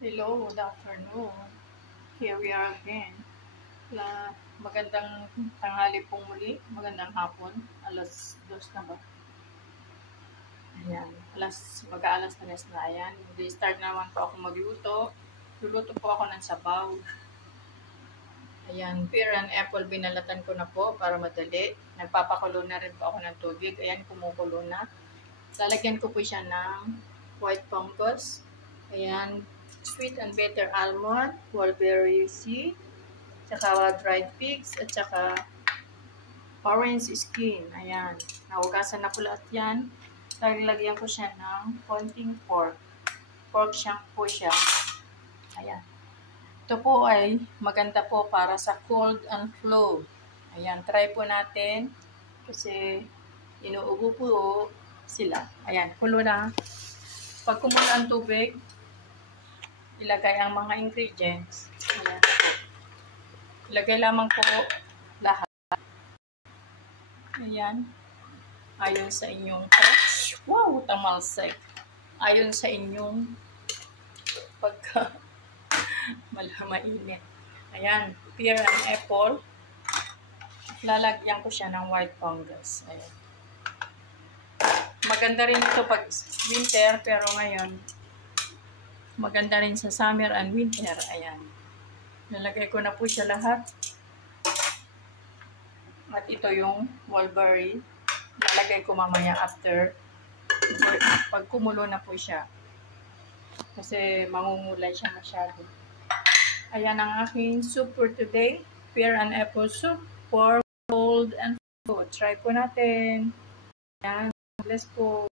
Hello, good afternoon. Here we are again. Magandang tanghali pong muli. Magandang hapon. Alas 2 na ba? Ayan. Mag-aalas 3 na. Ayan. Start naman po ako magluto. Luluto po ako ng sabaw. Ayan. Pear and apple binalatan ko na po para madali. Nagpapakulo na rin po ako ng tubig. Ayan, kumukulo na. Lalagyan ko po siya ng white fungus. Ayan. Sweet and bitter almond, mulberry seed, tsaka dried figs, at tsaka orange skin. Ayan. Nahugasan na po lahat yan. Lagyan ko siya ng konting pork. Pork shank po siya. Ayan. Ito po ay maganda po para sa cold and flu. Ayan. Try po natin. Kasi inuubo po sila. Ayan. Kulo na. Pag kumulo ang tubig, ilagay ang mga ingredients. Ayan po. Ilagay lamang po lahat. Ayan. Ayon sa inyong wow, tamalsek. Ayon sa inyong pagka mainit. Ayan. Pear and apple. Lalagyan ko siya ng white fungus. Ayan. Maganda rin ito pag winter, pero ngayon maganda rin sa summer and winter. Ayan. Nalagay ko na po siya lahat. At ito yung mulberry. Nalagay ko mamaya after pag kumulo na po siya. Kasi mamumulay siya masyado. Ayan ang aking soup for today. Pear and apple soup for cold and flu. Try po natin. Ayan. Bless po.